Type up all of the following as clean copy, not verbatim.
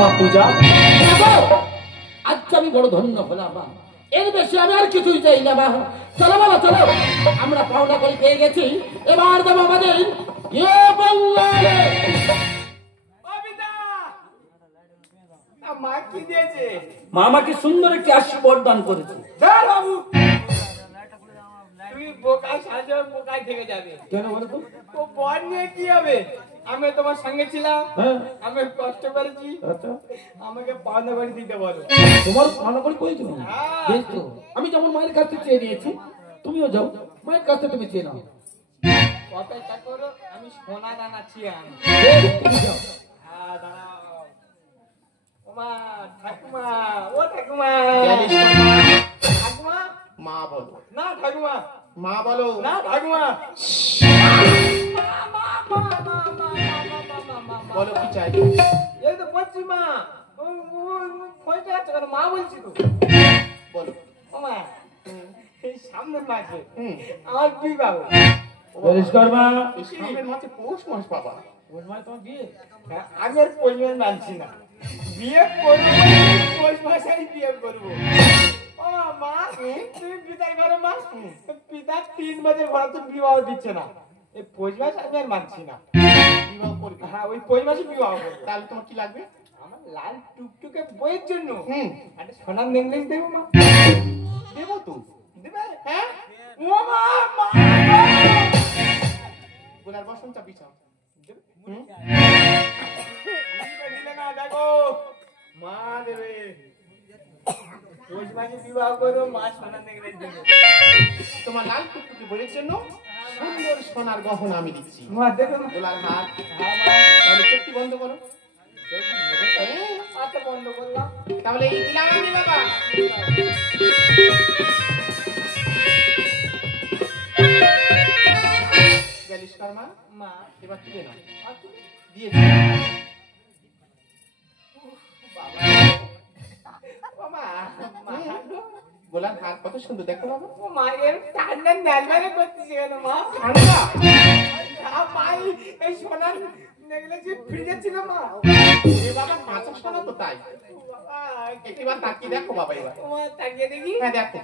মা পূজা, আচ্ছা আমি বড় ধন্য হলাম মা, এর বেশি আমি আর কিছুই চাই না মা। চলো বাবা চলো, আমরা পাওনা করে পেয়ে গেছি, এবার দেবো আমাদের মা কি দিয়েছে? মা আমাকে সুন্দর একটি আশীর্বাদ দান করেছে। বাবু তুই বোকায় সাজে বোকায় থেকে যাবে। কেন বলো তো? ও বর নিয়ে কি হবে? আমি তোমার সঙ্গে ছিলাম, আমি কষ্ট করেছি, আমাকে পাওনা করে দিতে বলো। তোমার পাওনা করে কই তুমি? বেশ তো, আমি যেমন মায়ের কাছে চেয়ে নিয়েছি, তুমিও যাও মায়ের কাছে তুমি চেয়ে নাও। অপেক্ষা করো, আমি সোনা দানাচ্ছি। আমি হ্যাঁ দাঁড়াও। ওমা ঠাকুমা, ও ঠাকুমা, ঠাকুমা মা বলো না, ঠাকুমা মা বলো না, ঠাকুমা বলো কি চাই? এই তো বলছি মা, ফোনটা আছে কেন? মা বলছি তো। বলো। ওমা এই সামনের মাসে আমার বিবাহ। সামনের মাসে পৌষ মাস বাবা। আমি আর পরিমাণ মানছি না, বিয়ে করবো পৌষ মাসেই বিয়ে করবো। ও মা তুমি পিতার ঘরে মা, পিতা 3 বছর ঘরে তো বিবাহ দিচ্ছে না, এই পৌষ মাস আমি আর মানছি না। বিবাহ করবে? হ্যাঁ ওই পৌষ মাসে বিবাহ করবো। তাহলে তোমার কি লাগবে? আমার লাল টুকটুকে বইয়ের জন্য একটা সোনার নেকলেস দেবো মা। দেবো তো। দেবে? হ্যাঁ ও মা, গোলার বসনটা বিছাও। দিলে না দেখো মা দেবে। পৌষ মাসে বিবাহ করবো, মা সোনার নেকলেস দেবে। তোমার লাল টুকটুকে বইয়ের জন্য সুন্দর সোনার গহনা আমি দিচ্ছি। মা দেখো না। গোলার হাত। হ্যাঁ মা। তাহলে চোখটি বন্ধ করো। আচ্ছা বন্ধ করলাম। তাহলে এই দিলাম আমি বাবা। জালিশ কর্মা মা এবার তুলে নাও। দিয়ে গোলার হাত কত সুন্দর দেখো বাবা। ও মা এর ঠান্ডা নালবারে করতেছে কেন মা? ঠান্ডা? মা এই সোনার নেকলেস ফ্রিজে ছিল মা। এ বাবা কাঁচা সোনা তো তাই। এবার তাকিয়ে দেখো বাবা এবার। ও মা তাকিয়ে দেখি। হ্যাঁ দেখো।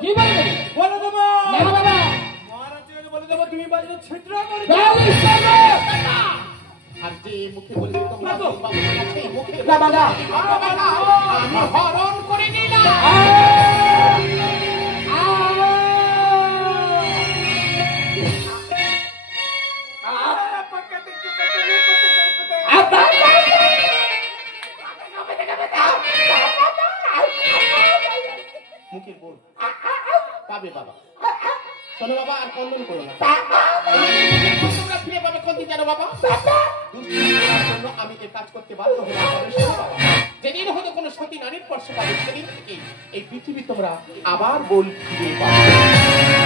কি বলবে? বলে দেবো না বাবা, মহারাজ বলে দেবো তুমি বাড়িতে ছিদ্র করে আর যে মুখে বলবে তোমরা বাবুর কাছে মুখে না বাবা, আমি হরণ করে নিলাম। মুখের বল পাবে বাবা। শোনো বাবা, আর কন্দন করো না। তোমরা ফিরে পাবে কোন দিন জানো বাবা? জন্য আমি যে কাজ করতে বাধ্য হলাম। যেদিন হয়তো কোনো সতী নারীর স্পর্শ পাবে, সেদিন থেকে এই পৃথিবী তোমরা আবার বল ফিরে পাবে।